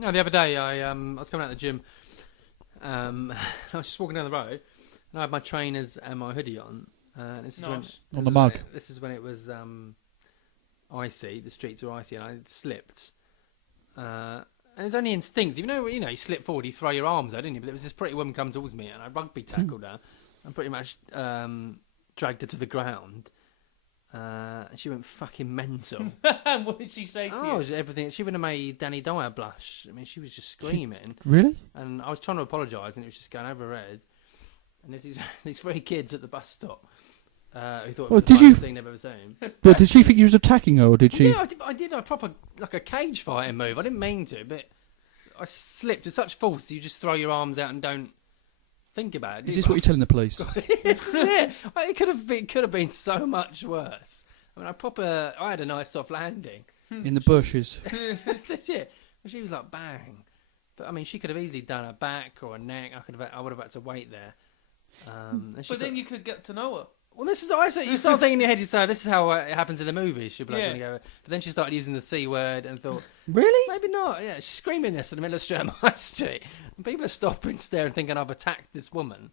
No, the other day I was coming out of the gym. I was just walking down the road, and I had my trainers and my hoodie on. This is on the mug. This is when it was icy. The streets were icy, and I slipped. And it's only instinct. Even though you slip forward, you throw your arms out, didn't you? But there was this pretty woman come towards me, and I rugby tackled her, and pretty much dragged her to the ground. And she went fucking mental. What did she say to you? Everything. She would have made Danny Dyer blush. I mean, she was just screaming. Really? And I was trying to apologise, and it was just going over her head. And there's these three kids at the bus stop who thought it was the funniest thing they've ever seen. But did she think you was attacking her, or did she? Yeah, I did a proper, like a cage fighting move. I didn't mean to, but I slipped with such force that you just throw your arms out and don't think about it. Is this what you're telling the police? It's it. It could have been so much worse. I mean, I had a nice soft landing. In the bushes. That's it. She was like bang. But I mean, she could have easily done a back or a neck. I would have had to wait there. But then you could get to know her. Well, this is what I said. You start thinking in your head, you say, this is how it happens in the movies. She'll be like, gonna go. But then she started using the C word and thought, really? Maybe not. Yeah, she's screaming this in the middle of Streatham High Street. And people are stopping, staring, thinking I've attacked this woman.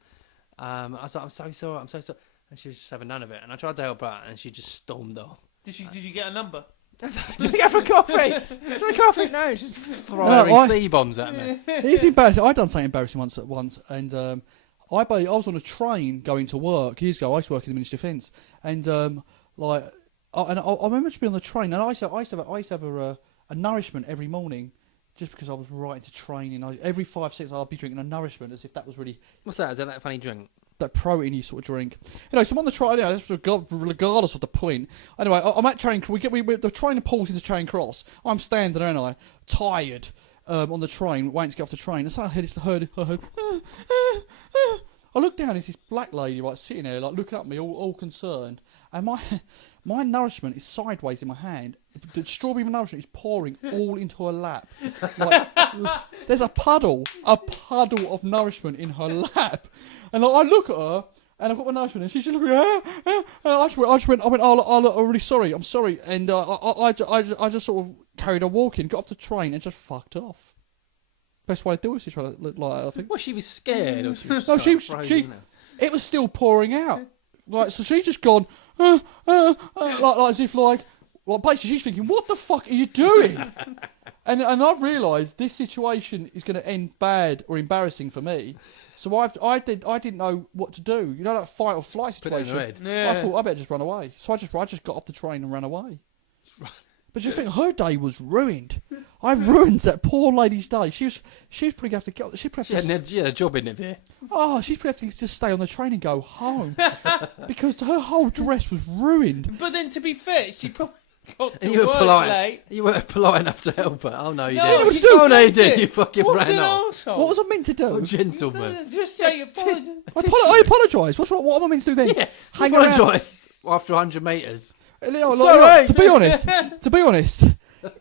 I was like, I'm so sorry. And she was just having none of it. And I tried to help her out, and she just stormed off. Did you get a number? Do we go for coffee? No, she's throwing C-bombs at me. It's embarrassing. I'd done something embarrassing once, and I was on a train going to work years ago. I used to work in the Ministry of Defence, and I remember being on the train, and I used to have a Nourishment every morning, just because I was right into training. Every 5 seconds I'd be drinking a Nourishment, as if that was really. What's that? Is that funny drink? That protein-y sort of drink. So I'm on the train, regardless of the point. Anyway, I'm at Charing Cross. The train pulls into Charing Cross. I'm standing there, and I tired on the train, waiting to get off the train. And so I heard. I look down, there's this black lady sitting there, looking at me, all concerned. And my Nourishment is sideways in my hand. The strawberry Nourishment is pouring all into her lap. There's a puddle of Nourishment in her lap. And I look at her, and I've got my Nourishment, and she's just looking at me, and I went, I'm really sorry, I'm sorry. And I just sort of carried on walking, got off the train, and just fucked off. Best way to do it is like I think. Well, she was scared, or she was it was still pouring out. So she's just gone, as if basically she's thinking, what the fuck are you doing? and I've realised this situation is going to end bad or embarrassing for me. So I didn't know what to do. You know, that fight or flight situation. Yeah. I thought I better just run away. So I just got off the train and ran away. But you think her day was ruined. I ruined that poor lady's day. She's probably have to go. She had a job in it here. Oh, she's probably have to just stay on the train and go home because her whole dress was ruined. But then, to be fair, she probably got to you work were polite. late. You weren't polite enough to help her. Oh no, you No, didn't. What did you do? Oh no, you didn't. You fucking What ran an off. arsehole. What was I meant to do? Oh, gentleman. Just say apology. I apologise. What am I meant to do then? Yeah, Hang around. apologise after 100 metres. To be honest,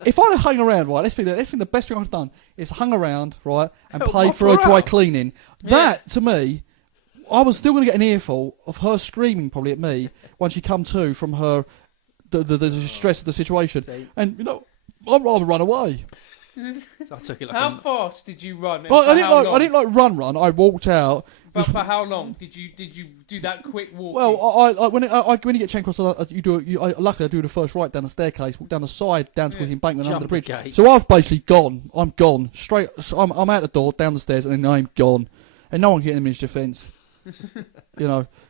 if I'd have hung around, right, let's think the best thing I've done is hung around, right, and paid for her dry cleaning. That, to me, I was still going to get an earful of her screaming probably at me when she come to from her the stress of the situation. See? And, I'd rather run away. So I took it like How fast did you run? I didn't run. I walked out. But for how long did you do that quick walk? Well, when you get Charing Cross, luckily I do the first right down the staircase, walk down the side down towards the embankment under the bridge. So I've basically gone. I'm gone straight. I'm out the door, down the stairs, and then I'm gone, and no one can get in the Ministry of Defence.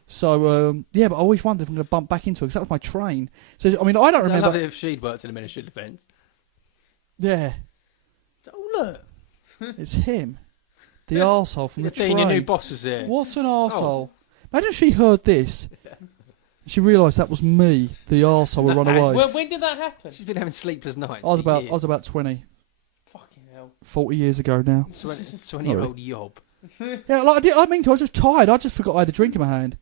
So but I always wondered if I'm going to bump back into her because that was my train. So I mean, I don't remember. I'd love it if she'd worked in the Ministry of Defence. Yeah. Oh look, it's him. The arsehole from the train. Your new boss is here. What an arsehole. Imagine she heard this. She realised that was me, the arsehole who run away. Well, when did that happen? She's been having sleepless nights. I was about 20. Fucking hell. 40 years ago now. 20-year-old yob. Yeah, I was just tired. I just forgot I had a drink in my hand.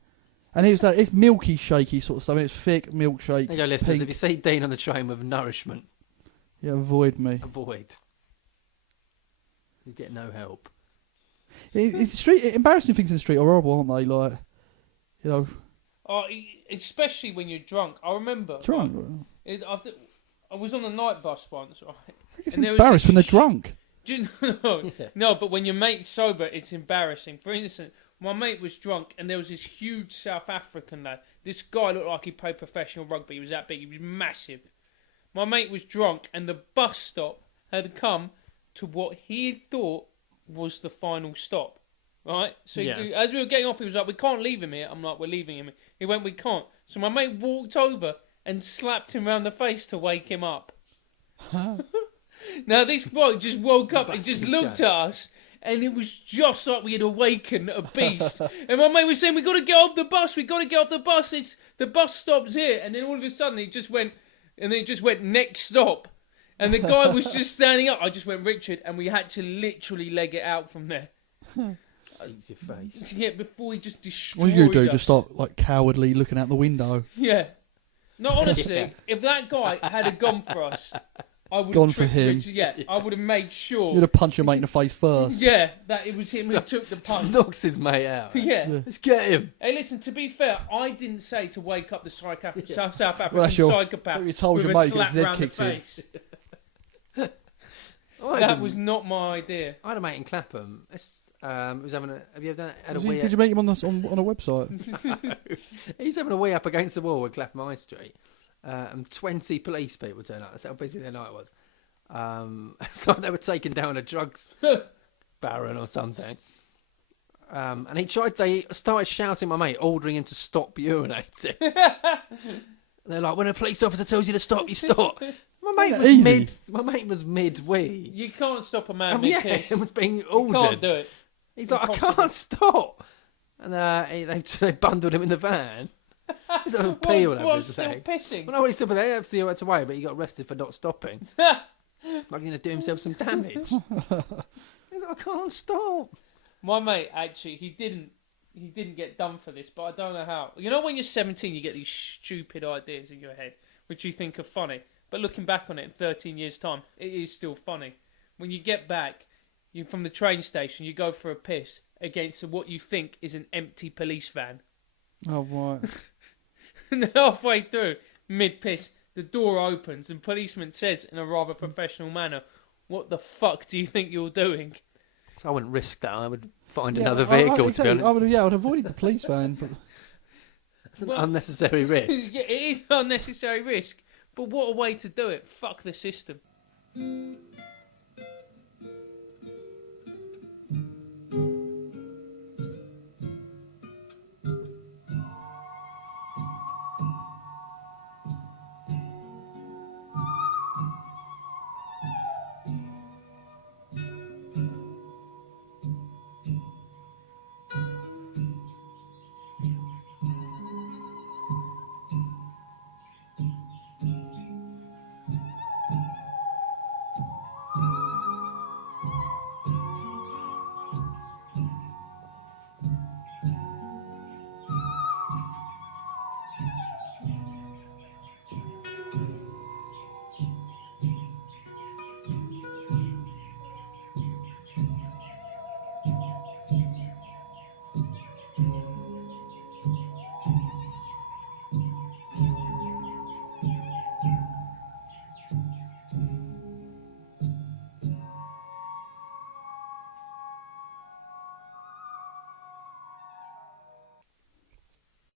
And it's milky, shaky sort of stuff. It's thick, milkshake. There you go, listeners. pink. If you see Dean on the train with Nourishment, avoid me. Avoid. You get no help. Embarrassing things in the street are horrible, aren't they? Oh, especially when you're drunk. I remember. Drunk? I was on a night bus once, right? It's embarrassed when they're drunk. Do you know? No, but when your mate's sober, it's embarrassing. For instance, my mate was drunk and there was this huge South African lad. This guy looked like he played professional rugby. He was that big. He was massive. My mate was drunk and the bus stop had come to what he had thought was the final stop. Right? So as we were getting off, he was like, we can't leave him here. I'm like, we're leaving him. He went, we can't. So my mate walked over and slapped him round the face to wake him up. Now this boy just woke up and just looked at us, and it was just like we had awakened a beast. And my mate was saying, we got to get off the bus. We got to get off the bus. It's the bus stops here. And then all of a sudden it just went next stop. And the guy was just standing up. I just went, Richard, and we had to literally leg it out from there. Eats your face. Yeah, before he just destroyed What are you going to do? us. Just start like cowardly looking out the window? Yeah. No, honestly, if that guy had gone for us, I would Gone have for him. Richard, I would have made sure. You'd have punched your mate in the face first. Yeah, that it was him who took the punch. Knocks his mate out. Yeah. Let's get him. Hey, listen, to be fair, I didn't say to wake up the South African that's your- psychopath you told with your a mate, slap his head round the kicked in. face. That was not my idea. I had a mate in Clapham. Was having a. Have you ever had a Did wee? you meet him on a website? He was having a wee up against the wall at Clapham High Street, and 20 police people turned up. That's how busy their night was. So they were taking down a drugs baron or something. And they started shouting at my mate, ordering him to stop urinating. They're like, when a police officer tells you to stop, you stop. My mate was mid-wee. You can't stop a man mid-piss. It was being You ordered. can't do it. He's like, I can't stop. And they bundled him in the van. He's like a pee all over What's his still leg. pissing? Well, no, he's still there. Obviously, he went away, but he got arrested for not stopping. Like he's going to do himself some damage. He's like, I can't stop. My mate, actually, he didn't get done for this, but I don't know how. You know when you're 17, you get these stupid ideas in your head, which you think are funny. But looking back on it in 13 years' time, it is still funny. When you get back, you from the train station, you go for a piss against what you think is an empty police van. Oh, right. And halfway through, mid-piss, the door opens and policeman says in a rather professional manner, "What the fuck do you think you're doing?" So I wouldn't risk that. I would find another vehicle, to be honest. I would avoid the police van. But... It's an unnecessary risk. Yeah, it is an unnecessary risk, but what a way to do it. Fuck the system.